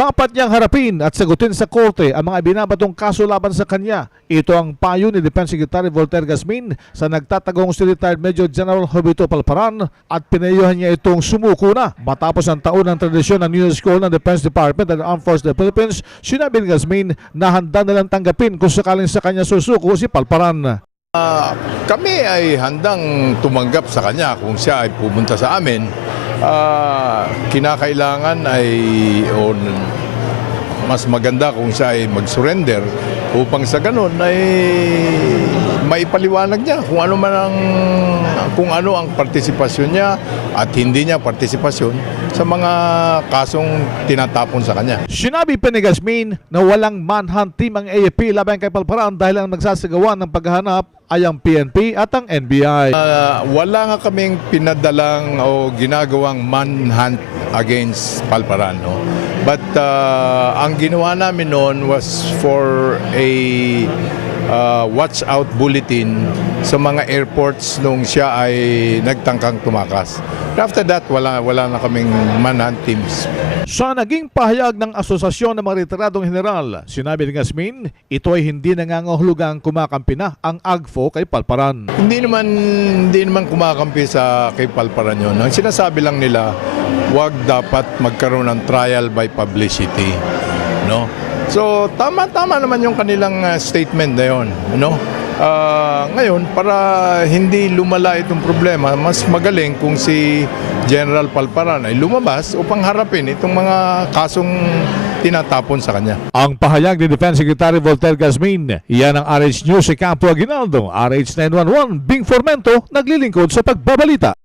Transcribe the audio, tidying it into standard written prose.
Dapat niyang harapin at sagutin sa korte ang mga binabatong kaso laban sa kanya. Ito ang payo ni Defense Secretary Voltaire Gasmin sa nagtatagong si retired Major General Jovito Palparan at pinayuhan niya itong sumuko na. Matapos ang taon ng tradisyon ng New Year's Call ng Defense Department and Armed Forces of the Philippines, sinabi ni Gasmin na handa nilang tanggapin kung sakaling sa kanya susuko si Palparan. Kami ay handang tumanggap sa kanya kung siya ay pumunta sa amin. Kinakailangan ay mas maganda kung siya ay mag-surrender upang sa ganun ay maipaliwanag niya kung ano ang partisipasyon niya at hindi niya partisipasyon sa mga kasong tinatapon sa kanya. Sinabi pa ni Gasmin na walang manhunt team ang AFP laban kay Palparan dahil ang nagsasagawa ng paghahanap ay ang PNP at ang NBI. Wala nga kaming pinadalang o ginagawang manhunt against Palparan. No? But ang ginawa namin noon was for a watch out bulletin sa mga airports nung siya ay nagtangkang tumakas. After that, wala na kaming manhunt teams. Sa naging pahayag ng Asosasyon ng mga Retiradong General, sinabi ni Gasmin, ito ay hindi nangangahulugang kumakampi na ang AGFO kay Palparan. Hindi naman kumakampi sa kay Palparan yun. Ang sinasabi lang nila, wag dapat magkaroon ng trial by publicity. No? So, tama naman yung kanilang statement na yun. No? Ngayon, para hindi lumala itong problema, mas magaling kung si General Palparan ay lumabas upang harapin itong mga kasong tinatapon sa kanya. Ang pahayag ni Defense Secretary Voltaire Gasmin, iyan ang RH News si Campo Aguinaldo, RH 911, Bing Formento, naglilingkod sa pagbabalita.